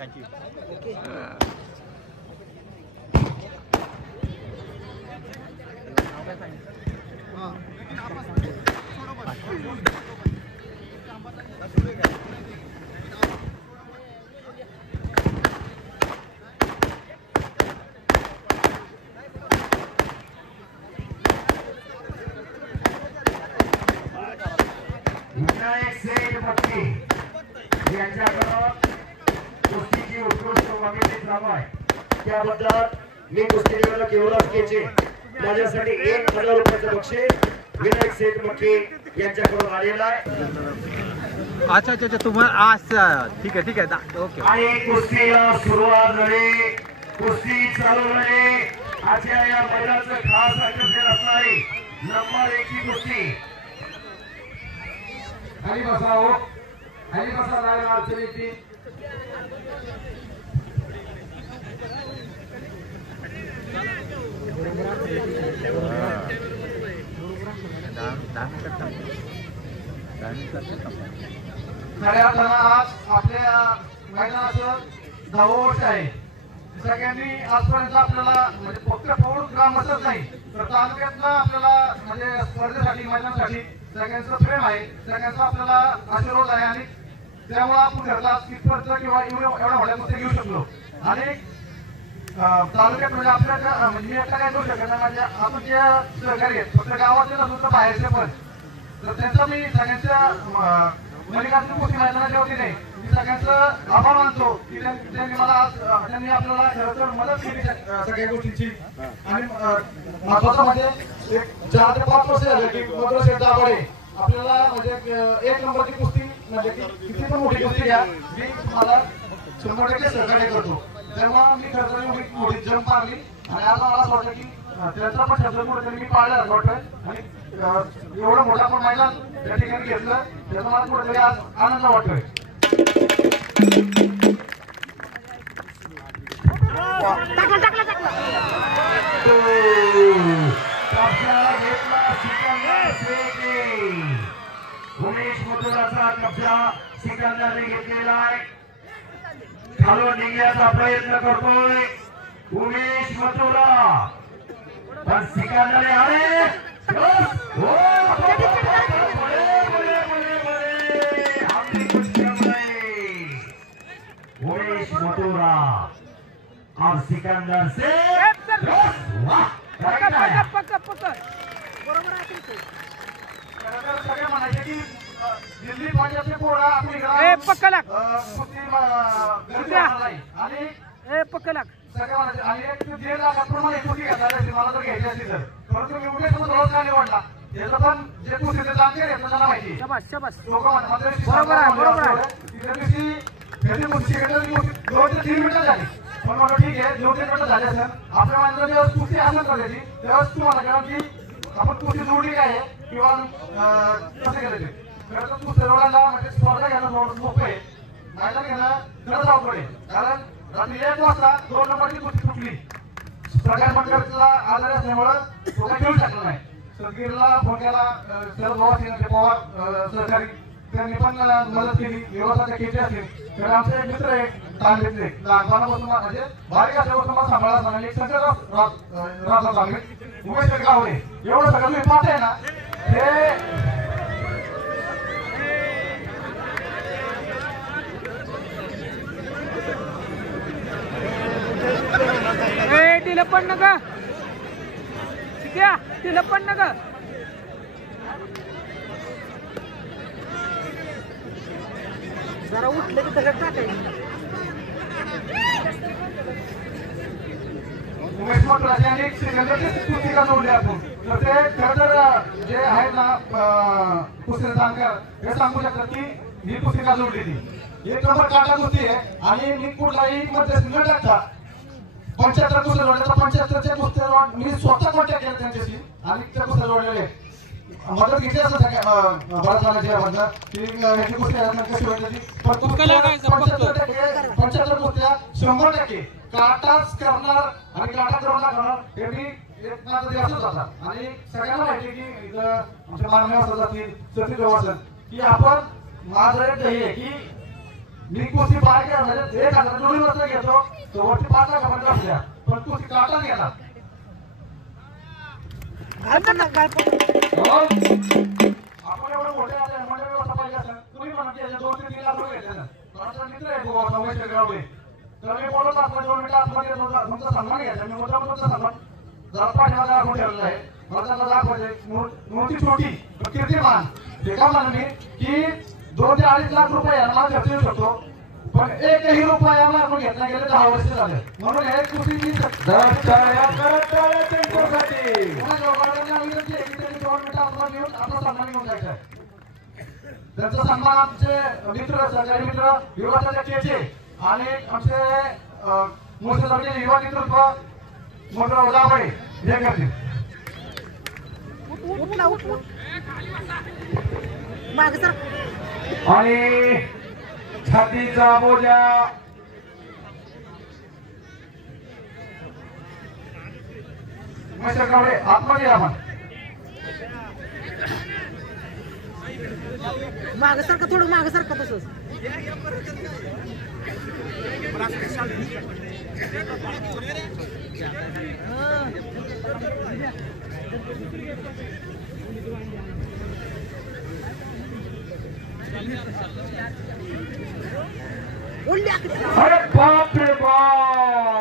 Thank you. Vinayak सेठ भक्ती यांच्याकडून कुस्तीची उत्कृष्ट वागणूक चालू आहे. त्याबद्दल मी कुस्तीगीर युवराज केचे माझ्यासाठी 1000 रुपयाचं बक्षीस विनायक सेठ भक्ती यांच्याकडून आलेलं आहे. अच्छा अच्छा अच्छा तुम्हाला अच्छा ठीक आहे ओके. आणि कुस्तीला सुरुवात झाली. कुस्ती चालू झाली. आजच्या या मैदानाचं खास आकर्षण असणारी नंबर 1 ची कुस्ती. खाली बसा हो, खाली बसा. जायला अडचण येते. खऱ्या अर्थानं आज आपल्या मैदानाचं 10 वर्ष आहे. सगळ्यांनी आजपर्यंत आपल्याला म्हणजे फक्त पौड ग्रामच नाही तर तालुक्यातलं आपल्याला म्हणजे स्पर्धेसाठी मैदानासाठी सगळ्यांचं प्रेम आहे. सगळ्यांचा आपल्याला आशीर्वाद आहे आणि त्यामुळे आपण घरला तिथपर्यंत किंवा एवढ्या मोठ्या कुस्त्या घेऊ शकलो. आणि तालुक्यात म्हणजे आपल्या म्हणजे मी एकटा काय करू शकत नाही. माझ्या आपण जे सहकारी आहेत फक्त गावातले नसून तर बाहेरचे पण तर त्यांचा मी सगळ्यांच्या मल्लिकार्जुन कुस्ती मैदानाच्या वतीने मी सगळ्यांचं आभार मानतो की त्यांनी मला त्यांनी आपल्याला खरं तर मदत केली सगळ्या गोष्टींची. आणि महत्वाचं म्हणजे एक 4 ते 5 वर्ष झाले की मधुर शेठ दाभाडे आपल्याला म्हणजे 1 नंबरची कुस्ती म्हणजे किती पण मोठी कुस्ती घ्या मी तुम्हाला 100% सहकार्य करतो. तेव्हा मी खरं तर मोठी जंप मारली आणि आज मला असं वाटतं की त्यांचा पण शब्द कुठेतरी मी पाळला असं वाटतं. आणि एवढं मोठं आपण मैदान त्या ठिकाणी घेतलं त्याचा मला कुठेतरी आज आनंद वाटतोय. उमेश मथुराचा कब्जा सिकंदरने घेतलेला आहे. खालून निघण्याचा प्रयत्न करतोय उमेश मथुरा पण सिकंदर आले. उमेश मथुरा और सिकंदर से सगळे म्हणायचे की दिल्ली पंजाबचे पोरा आपली आणि सगळे म्हणायचे आणि एक जे लाखाप्रमाणे कुस्ती घालायची मला जर घ्यायची असली तर परंतु मी उमेश मथुरा का निवडला त्याचं पण जे कुस्तीचे जाणते आहेत त्यांना माहिती लोक म्हणतात 3 मिनिटं झाली पण म्हटलं ठीक आहे 2-3 मिनिटं झाले असेल आपल्या माणसाला जेव्हा कुस्ती असेल करायची तेव्हाच तुम्हाला कारण की आपण कुस्ती जोडली काय आहे किंवा कसं करायचे खरं तर कुस्ती जोडायला म्हणजे स्पर्धा घेणं सोपं आहे. मैदान घेणं खरंच अवघड आहे. कारण रात्री 1 वाजता 2 नंबरची कुस्ती सुटली. प्रकाश मंडळाला आजारी असल्यामुळं तो काही खेळू शकला नाही. सदगीरला फोन केला शरद पवार सहकारी त्यांनी पण मदत केली. व्यवस्थाच्या केली असतील तर आमचे एक मित्र आहे सांगलीतले लहानपणापासून म्हणजे बारीक असल्यापासून मला सांभाळा सांगली एक संकट राहता सांगली उमेश गावडे एवढं सगळं तुम्ही पाहताय ना हे तिला पण नका तिला पण नका जरा उठले की सगळं टाकायचं. उमेश मथुराची आणि एक श्रीगंधाची पुस्तिका जोडली आपण तर ते खरं तर जे आहेत ना पुस्तक जाणकार हे सांगू शकतात की ही पुस्तिका जोडली ती 1 नंबर काटा कुस्ती आहे आणि मी कुठलाही मध्ये न टाकता 75 कुस्त्या जोडल्या. 75च्या कुस्त्या मी स्वतः कॉन्टॅक्ट केला त्यांच्याशी आणि त्या कुस्त्या जोडलेले मदत घेतली असं बऱ्याच जणांच्या की ह्याची कुस्त्या कशी वाटली पण 75 कुस्त्या 100% काटाच करणार आणि काटा करून करणार हे मी एक माझा दिवसच होता. आणि सगळ्यांना माहिती की इथं आमच्या माननीय असतात की सतीश असतात की आपण माझं एक ध्येय आहे की मी कुस्ती बाहेर म्हणजे 1,000 जोडी वरती घेतो तर वरती 5 लाखापर्यंत असल्या पण कुस्ती काटाच गेला आपण एवढं मोठे मंडळ व्यवस्था पाहिजे असं तुम्ही म्हणा की 2-3 लाख रुपये घेतले ना माझा मित्र आहे गोवा समेश्वर गावडे तर मी बोलत असतो 2 मिनिटं आतमध्ये तुमचा सन्मान घ्यायचा मी मुद्दाम तुमचा सन्मान जरा पाठीला दाखवून ठेवलेला आहे मला त्यांना दाखवायचे मूर्ती छोटी पण कीर्तिमान ते का म्हणा मी की 2 ते 2.5 लाख रुपये मला खर्च येऊ शकतो पण 1ही रुपया आपण घेतला गेले 10 वर्ष झाले म्हणून हे कुस्ती मी आपला सन्मान घेऊन जायचा त्यांचा सन्मान आमचे मित्र सहकारी मित्र युवा चेचे आणि आमचे मोठे युवा नेतृत्व मोठं दाबळे हे करतील आणि छातीचा बोजा महेश्वर गावडे आतमध्ये या आपण माग सारखं थोडं माग सारखं तसंच अरे बाप रे बाप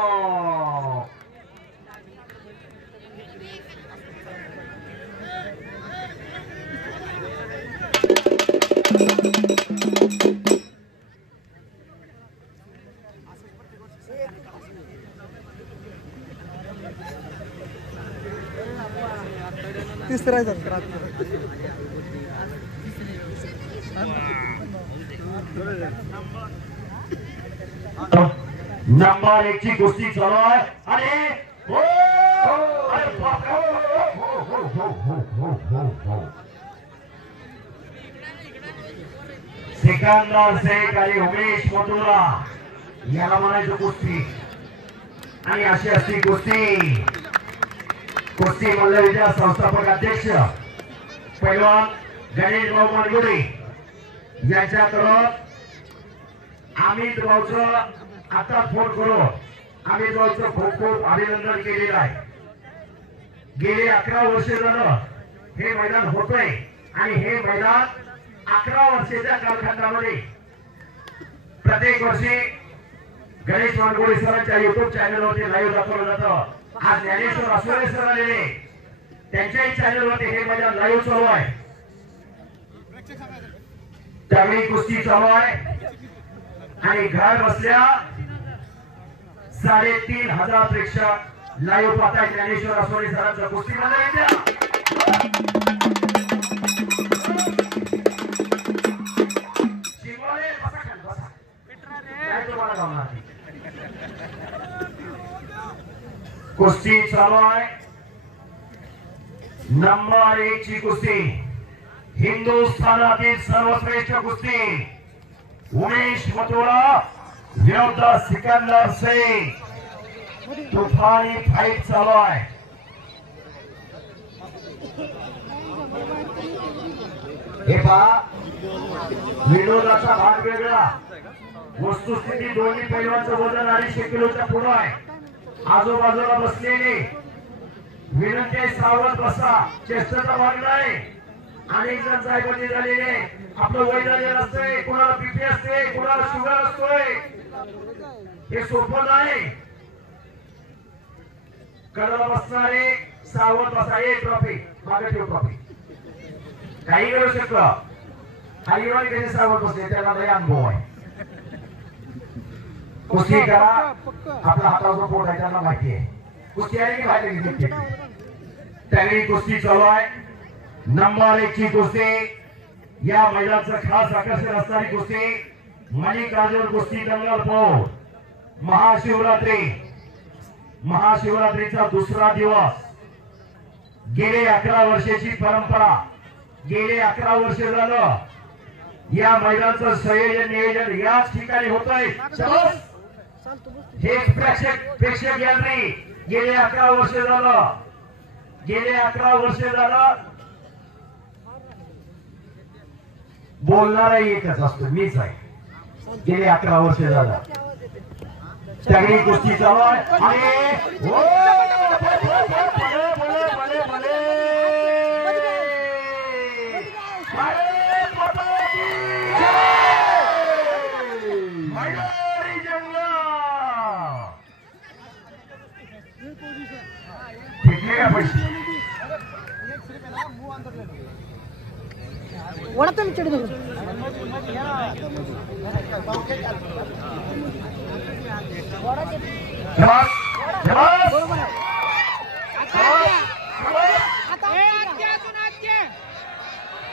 तिसरा नंबर 1 ची कुस्ती चालू आहे आणि अरे बाप सिकंदर शेख आणि उमेश मथुरा याला म्हणायचं कुस्ती आणि अशी असती कुस्ती कुस्ती मल्लविद्या संस्थापक अध्यक्ष पैलवान गणेश भाऊ मानगुडे यांच्याकडून अमित भाऊचं आता फोन करून अमित भाऊचं खूप खूप अभिनंदन केलेलं आहे गेले 11 वर्ष झालं हे मैदान होतंय आणि हे मैदान 11 वर्षाच्या कालखंडामध्ये प्रत्येक वर्षी गणेश मानगुडे सरांच्या युट्यूब चॅनलवरती लाईव्ह दाखवलं जातं आज ज्ञानेश्वर असोरे सर आलेले त्यांच्याही चॅनलवरती हे मैदान लाईव्ह चालू आहे त्यावेळी कुस्ती चालू आहे आणि घर बसल्या 3,500 प्रेक्षक लाईव्ह पाहताय ज्ञानेश्वर असोरे सरांचा कुस्ती मध्ये कुस्ती चालू आहे नंबर 1 ची कुस्ती हिंदुस्थानातील सर्वश्रेष्ठ कुस्ती उमेश मथुरा विरुद्ध सिकंदर शेख तुफानी फाईट चालू आहे हे पहा विनोदाचा भाग वेगळा वस्तुस्थिती दोन्ही पैलवानचं वजन 250 किलोच्या पुढे आहे आजूबाजूला बसलेले विनंती सावध बसा चेष्टाचा भाग नाही अनेक जण साहेबांनी झालेले आपलं वय झालेलं असतंय कोणाला बीपी असते कोणाला शुगर असतोय हे सोपं नाही कडाला बसणारे सावध बसा एक ट्रॉफी मागे ठेव ट्रॉफी काही करू शकतं हरिवान कधी सावध बसले त्याला लय अनुभव आहे कुस्ती करा आपला हाताचा पोट आहे त्यांना माहिती आहे कुस्ती आहे की बाहेर त्यावेळी कुस्ती चालू आहे नंबर 1 ची कुस्ती या मैदानाचं खास आकर्षण असणारी कुस्ती मल्लिकार्जुन कुस्ती दंगल पोळ महाशिवरात्रीचा दुसरा दिवस गेले 11 वर्षाची परंपरा गेले 11 वर्ष झालं या मैदानाचं संयोजन नियोजन याच ठिकाणी होतंय हे प्रेक्षक गॅलरी गेले 11 वर्ष झालं बोलणारा एकच असतो मीच आहे गेली 11 वर्ष झालं सगळी कुस्ती चालू आहे आणि वडा तुम्ही चिडू नको. बरोबर आहे.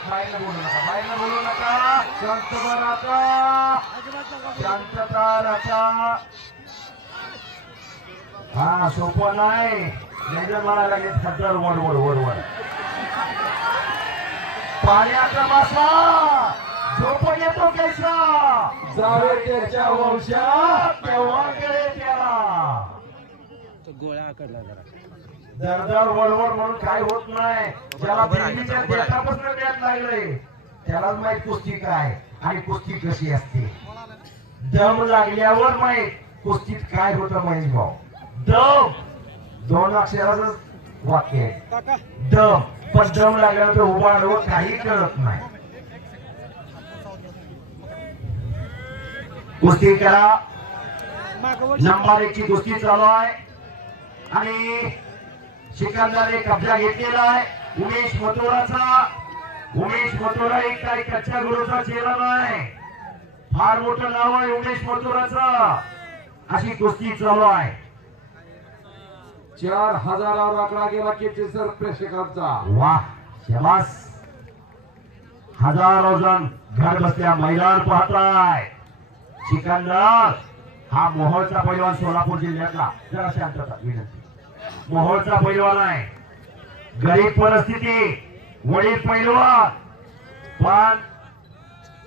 बाहेरला बोलू नका शांत बरं शांतता राखा. हा सोपं नाही मेजर म्हणायला लागेल 1000 वर पाण्याचा मासा झोपून येतो कैसा जावे त्याच्या वंशात तेव्हा कळे त्याला. गोळ्या आकडला जरा दरदर वळवळ म्हणून काय होत नाही. ज्याला देवीच्या देठापासून द्यायला लागले त्यालाच माहित कुस्ती काय आणि कुस्ती कशी असते. दम लागल्यावर माहित कुस्तीत काय होतं महेश भाऊ. दम 2 अक्षराचं वाक्य आहे दम. पण दम लागल्यानंतर उभा राहून काही कळत नाही. कुस्ती करा. नंबर 1 ची कुस्ती चालू आहे आणि सिकंदरने कब्जा घेतलेला आहे उमेश मथुराचा. उमेश मथुरा एक काही कच्च्या गुरुचा चेहरा नाही. फार मोठं नाव आहे उमेश मथुराचं. अशी कुस्ती चालू आहे. 4000 आकडा गेला केचेसर प्रेक्षकांचा. वाह शाबास. हजारो जण घर बसल्या मैदान पाहताय. सिकंदर हा मोहोळचा पैलवान सोलापूर जिल्ह्यातला. जरा शांतता विनंती. मोहोळचा पैलवान आहे. गरीब परिस्थिती वडील पैलवान पण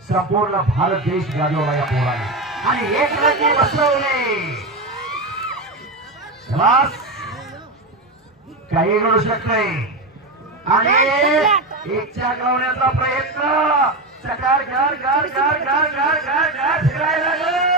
संपूर्ण भारत देश गाजवला या पोराने आणि एक रंगी बसवले. शाबास. काही घडू शकते आणि एक चाक लावण्याचा प्रयत्न. चकार गार गार गार गार गार गार गार फिरायला लागले.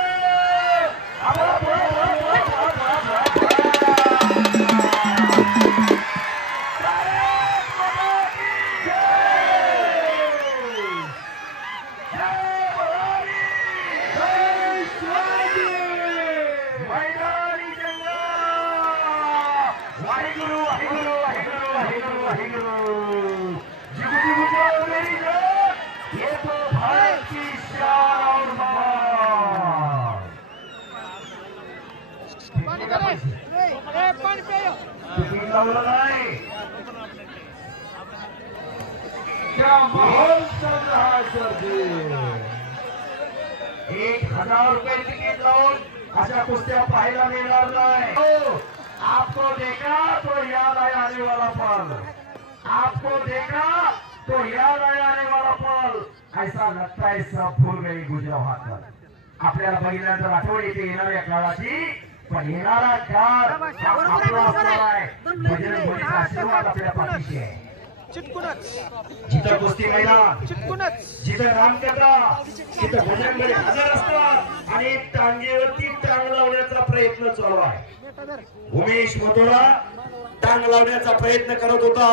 क्या माहौल चल रहा है सर जी. 1000 रुपये तिकीट लावून अशा कुस्त्या पाहायला मिळणार नाही. आपको देखा तो याद आने वाला पल. आपको देखा तो याद आने वाला पल. ऐसा लगता है सब भूल गई गुजराव हातात. आपल्याला बघितल्यानंतर आठवण येते येणाऱ्या काळाची. पण येणारा काळ आपला आहे. बजरंग बलीचा आशीर्वाद आपल्या पाठीशी आहे. जिथं कुस्ती मैदान जिथं रामकथा तिथं बजरंग बली हजर असतात आणि टांगेवरती टांग लावण्याचा प्रयत्न चालू आहे. उमेश मथुरा टांग लावण्याचा प्रयत्न करत होता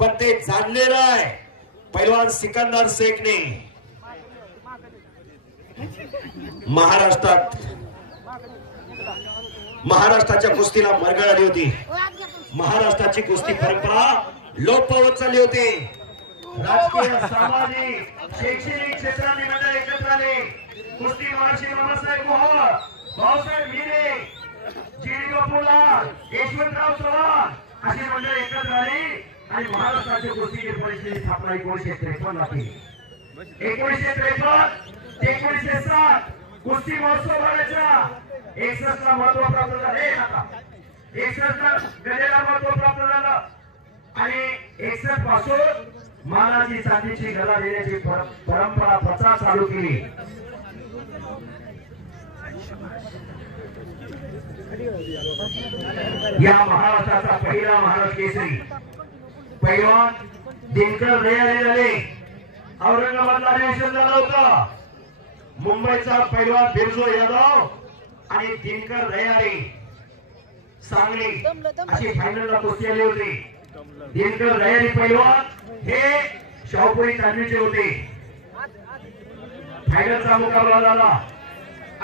पण ते जाणलेलं आहे पैलवान सिकंदर शेखने. महाराष्ट्राच्या कुस्तीला मरगळ आली होती. महाराष्ट्राची कुस्ती परंपरा लोप पावत चालली होती. राजकीय सामाजिक शैक्षणिक क्षेत्राने मंडळ एकत्र आले. कुस्ती महर्षी बाबासाहेब मोहोळ भाऊसाहेब हिरे जी.डी. बापूलाल यशवंतराव चव्हाण अशी मंडळ एकत्र आली आणि महाराष्ट्राच्या कुस्ती परिषदेची स्थापना 1953 ला केली. 1953 ते 1960 कुस्ती महोत्सव भरायचा. 61 ला महत्व प्राप्त झाले. 61 ला गदेला महत्व प्राप्त झालं आणि 61 पासून मानाची चांदीची गदा देण्याची परंपरा प्रथा चालू केली. या महाराष्ट्राचा पहिला महाराष्ट्र केसरी पैलवान दिनकर दयाले झाले. औरंगाबादला अधिवेशन झालं होतं. मुंबईचा पैलवान बिरजू यादव आणि दिनकर दयारी सांगली अशी फायनलला कुस्ती आली होती. दिनकर दयारी पैलवान हे शाहपुरी तालमीचे होते. फायनलचा मुकाबला झाला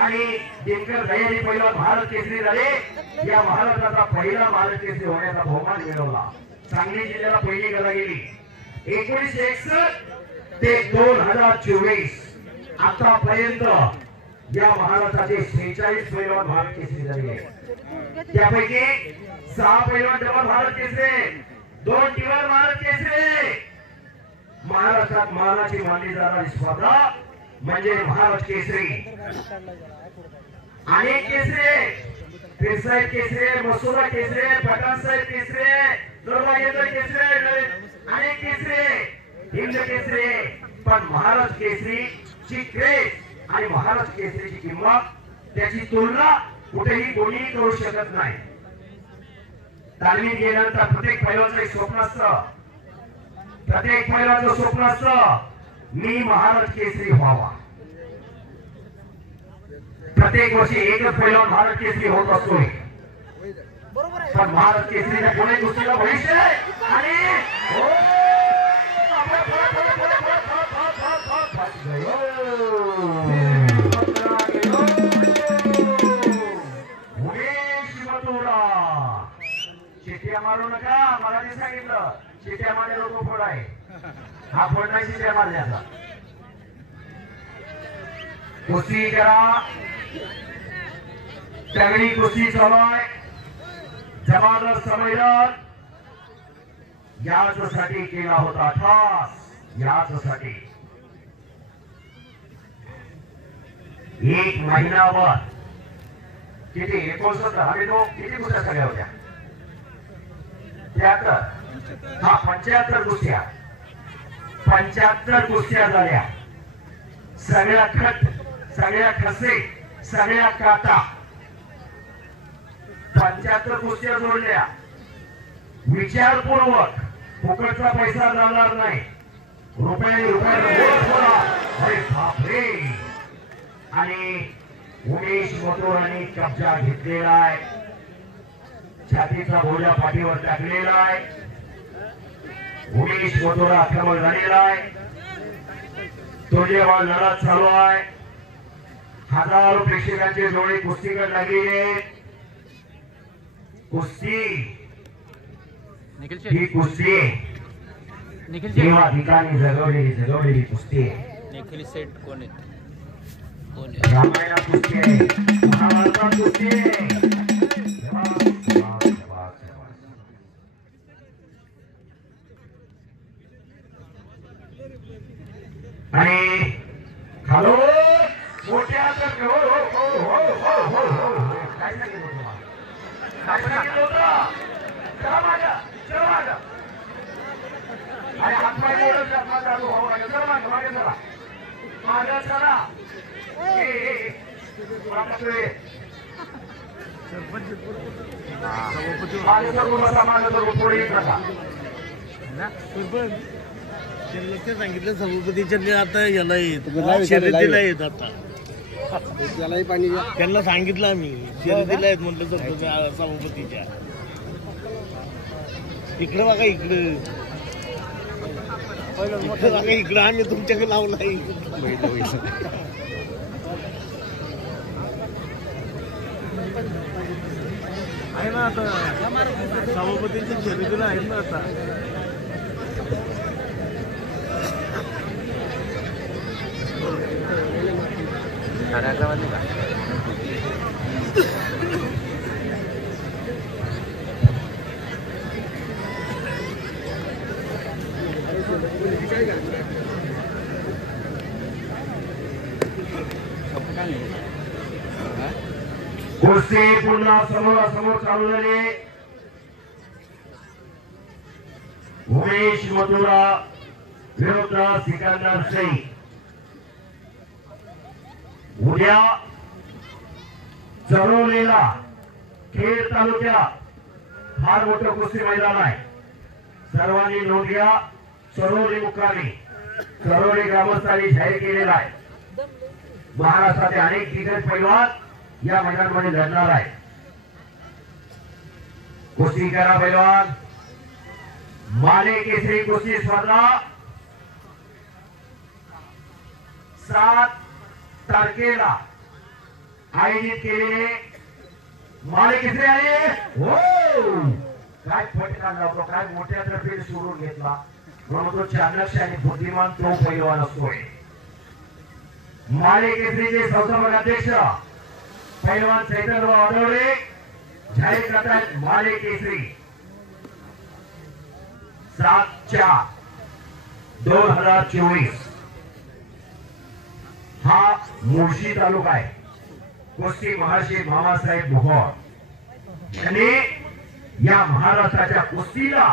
आणि दिनकर दयारी पैलवान भारत केसरी झाले. या महाराष्ट्राचा पहिला भारत केसरी होण्याचा बहुमान मिळवला. सांगली जिल्ह्याला पहिली गदा गेली. 1961 ते 2024 आतापर्यंत या महाराष्ट्राचे 46 पैलवान भारत केसरी झाले. त्यापैकी 6 पैलवान डबल भारत केसरी, 2 टिवर भारत केसरी. महाराष्ट्रात मानाची मानली जाणारी स्पर्धा म्हणजे महाराष्ट्र केसरी. अनेक केसरी, पिरसाहेब केसरी, मसुरा केसरी, पठाण साहेब केसरी, दुर्भाग्येंद्र केसरी, अनेक केसरी, हिंद केसरी. पण महाराष्ट्र केसरी ची क्रेज आणि महाराष्ट्र केसरीची किंमत त्याची तुलना कुठेही कोणीही करू शकत नाही. तालमीत गेल्यानंतर प्रत्येक पैलवानाचं एक स्वप्न असतं. प्रत्येक पैलवानाचं स्वप्न असतं मी महाराष्ट्र केसरी व्हावा. प्रत्येक वर्षी एकच पैलवान भारत केसरी होत असतोय. पण महाराष्ट्र केसरीच्या पुणे कुस्तीला भविष्य आहे. आणि शिट्या मारू नका. मला ते सांगितलं शिट्या मारले लोक फोड आहे. हा फोड नाही शिट्या मारण्याचा. कुस्ती करा. तगडी कुस्ती चालू आहे. जबरदस्त संमेलन याचसाठी केला होता ठास. याचसाठी 1 महिनाभर किती 69 आम्ही तो किती कुस्त्या सगळ्या होत्या 73 हा 75 कुस्त्या 75 कुस्त्या झाल्या. सगळ्या खट, सगळ्या खसे, सगळ्या काटा 75 कुस्त्या जोडल्या. विचारपूर्वक फुकटचा पैसा जाणार नाही. रुपये अरे बापरे. आणि उमेश मोटोरांनी कब्जा घेतलेला आहे. छातीचा बोजा पाठीवर टाकलेला आहे. उमेश मोटोरा आक्रमण झालेला आहे. तुझे बॉल लढत चालू आहे. हजारो प्रेक्षकांचे डोळे कुस्तीकडे लागलेले. कुस्ती ही कुस्ती देवा ठिकाणी जगवलेली कुस्ती आहे. निखिल सेट कोण आहे? रामायणात कुस्ती आहे. महाभारतात कुस्ती आहे. आणि खालो मोठ्या काय सांगितलं तुम्हाला? काय सांगितलं होतं? चला माझ्या, चला माझ्या. अरे हातपाय मोडत माझा अनुभव आहे. चला माझ्या मागे चला. माझ्या चला. माझ्या सर्व बसा. माझ्या सर्व पुढे येत नका. त्यांना सांगितलं सभापतीच्या आता याला येत शर्यतीला येत आता त्यालाही पाणी द्या. त्यांना सांगितलं आम्ही शर्यतीला येत म्हटलं सभापतीच्या. इकडं बघा इकडं बघा इकडं आम्ही तुमच्याकडे लावला आहे ना आता सभापतीच्या शर्यतीला आहेत ना आता. साडे 11 वाजले का? कुस्ती पुन्हा समोरासमोर चालू झाली. उमेश मथुरा विरुद्ध सिकंदर शेख. उद्या चरोलीला खेड तालुक्यात फार मोठं कुस्ती मैदान आहे. सर्वांनी नोंद घ्या. चरोली मुक्कामी चरोली ग्रामस्थांनी जाहीर केलेला आहे. महाराष्ट्राचे अनेक दिग्गज पैलवान या मैदानामध्ये लढणार आहे. कुस्ती करा पैलवान. माले केसरी कुस्ती स्पर्धा 7 तारखेला आयोजित केलेले माले केसरी आहे. हो काय फटका लावतो, काय मोठ्या तर्फे सोडून घेतला म्हणून तो चाणक्य आणि बुद्धिमान तो पैलवान असतोय. माले केसरीचे संस्थापक अध्यक्ष पैलवान चैतन्य आढळले जाहीर करतात माले केसरी 7/4/2024 हा मुळशी तालुका आहे. कुस्ती महर्षी मामासाहेब भोर यांनी या महाराष्ट्राच्या कुस्तीला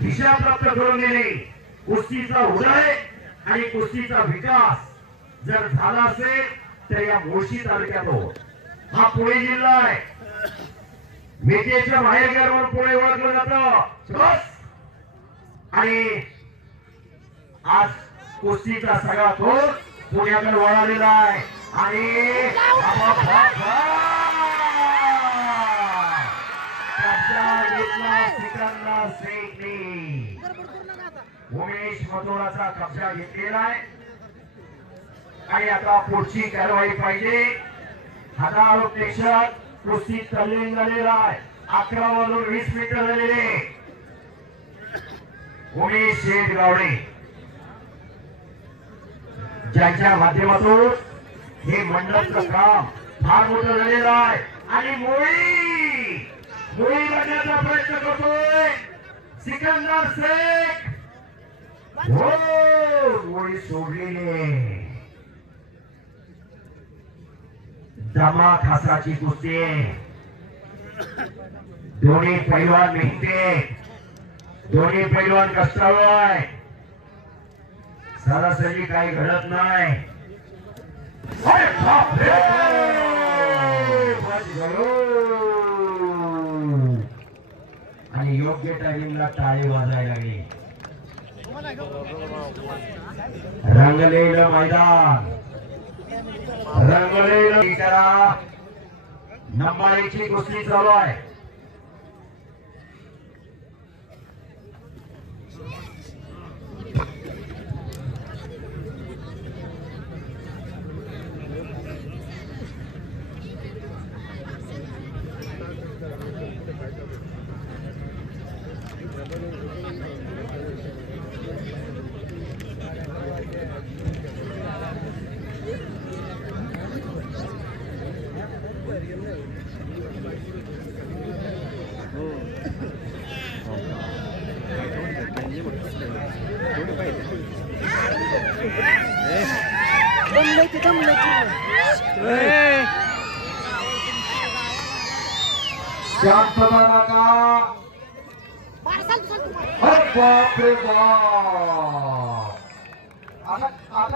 दिशा प्राप्त करून दिली. कुस्तीचा उदय आणि कुस्तीचा विकास जर झाला असेल तर या मुळशी तालुक्यात हा पुणे जिल्हा आहे. मेटेच्या माहेरघर म्हणून पुणे ओळखलं जातं. आणि आज कुस्तीचा सगळा तोल पुण्याकडे वळालेला आहे. आणि सिकंदर शेखने उमेश मथुराचा कब्जा घेतलेला आहे. आणि आता पुढची कारवाई पाहिजे. हजारो प्रेक्षक कुस्तीत तल्लीन झालेला आहे. 11 वाजून 20 मिनिटं झालेले. उमेश शेठ गावडे ज्यांच्या माध्यमातून हे मंडळाचं काम फार मोठं झालेलं आहे. आणि मुळी लागण्याचा प्रयत्न करतोय सिकंदर शेख. हो मुळी सोडलेली. दमा खासाची कुस्ती. दोन्ही पैलवान मेहनती, दोन्ही पैलवान कष्टाळू आहे. सरासरी काही घडत नाही. आणि योग्य टायमिंगला टाळी वाजायला लागली. रंगलेलं मैदान, रंगलेलं करा. नंबारीची कुस्ती चालू आहे. शांतता नका. बाप रे बाप. आता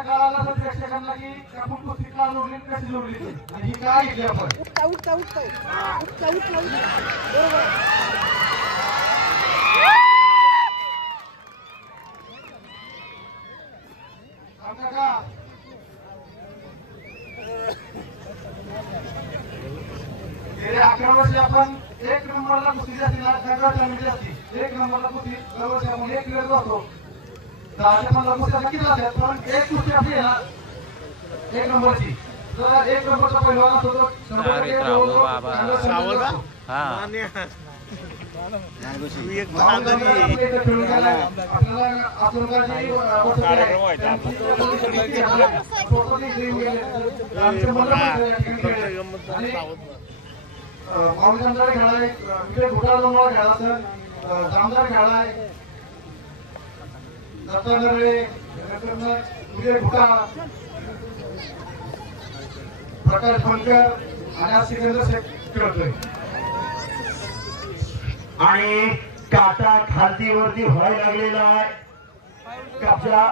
कळालं तर प्रेक्षकांना की आपण कुस्ती का जोडली कशी जोडली आणि ही काय घेतली आपण. गेल्या 11 वर्षी आपण 1 नंबरला कुस्ती जाती असती. 1 नंबरला कुस्ती दरवर्षी आपण 1 किलो जातो. 10-15 कुस्त्या किती जातात पण एक कुस्ती आपली आहे ना 1 नंबरची. जर 1 नंबरचा पैलवान असतो तो 100% माऊलीचंद्र खेळाय, विजय घोटाळा खेळला सर, जामदार खेळाय, दत्तागरे, विजय घोटाळा, प्रकाश बनकर आणि आज सिकंदर शेख खेळतोय. आणि काटा खालतीवरती व्हायला लागलेला आहे. कब्जा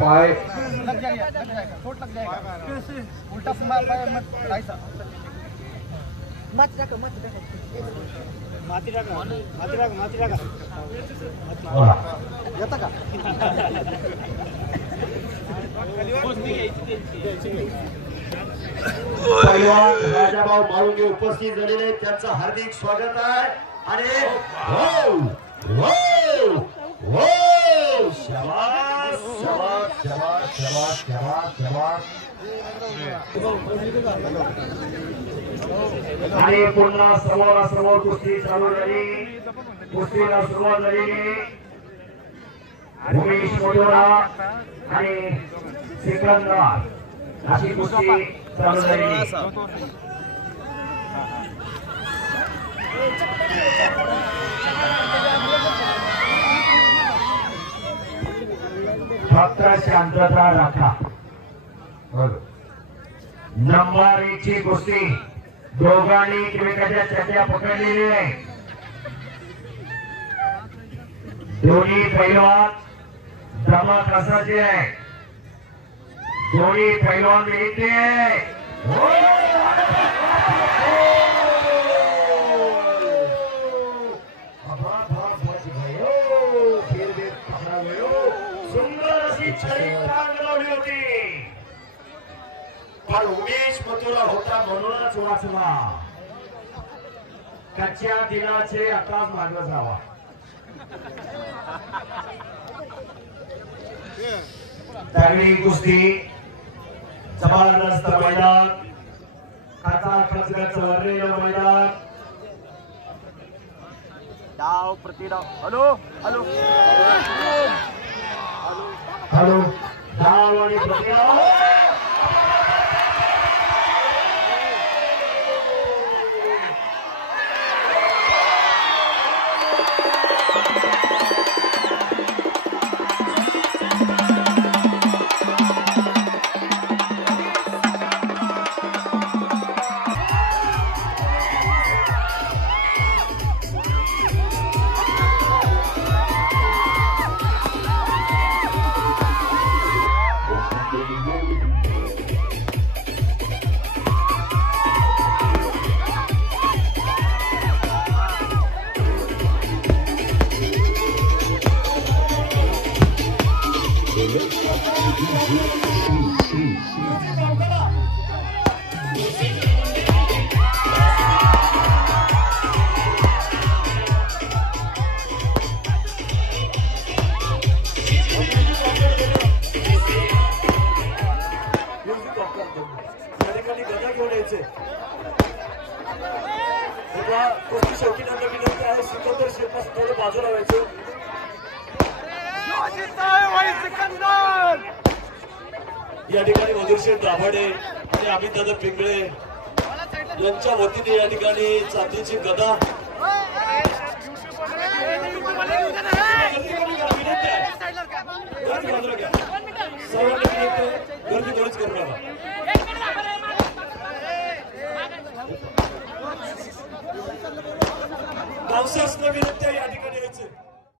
पाय उल्टा माती टाका येता का पैलवान राजाभाऊ माळुंगे उपस्थित झालेले आहेत, त्यांचं हार्दिक स्वागत आहे. आणि शाबास शाबास शाबास शाबास शाबास शाबास. आणि पुन्हा समोरासमोर कुस्ती चालू झाली. कुस्तीला सुरुवात झालेली. उमेश मोटोरा आणि सिकंदर अशी कुस्ती चालू झालेली. फक्त शांतता राखा. नंबर 1 ची कुस्ती. दोघांनी एकमेकाच्या चट्या पकडलेली आहे. दोन्ही पैलवान धमक असायचे आहे. दोन्ही पैलवान येते. सुंदर अशी छडी लावली होती, पण उमेश मथुरा होता म्हणूनच वाचला. कच्च्या दिलाचे आताच मागं जावा. त्यावेळी कुस्ती जबरदस्त मैदान, खचाखच भरलेलं मैदान. डाव प्रतिडाव. हॅलो हॅलो हॅलो डाव आणि प्रतिडाव. या ठिकाणी मधुरशेठ दाभाडे आणि अमितदादा पिंगळे यांच्या वतीने या ठिकाणी चांदीची गदा गर्दी कोणीच करू नका. पावसाच नवीन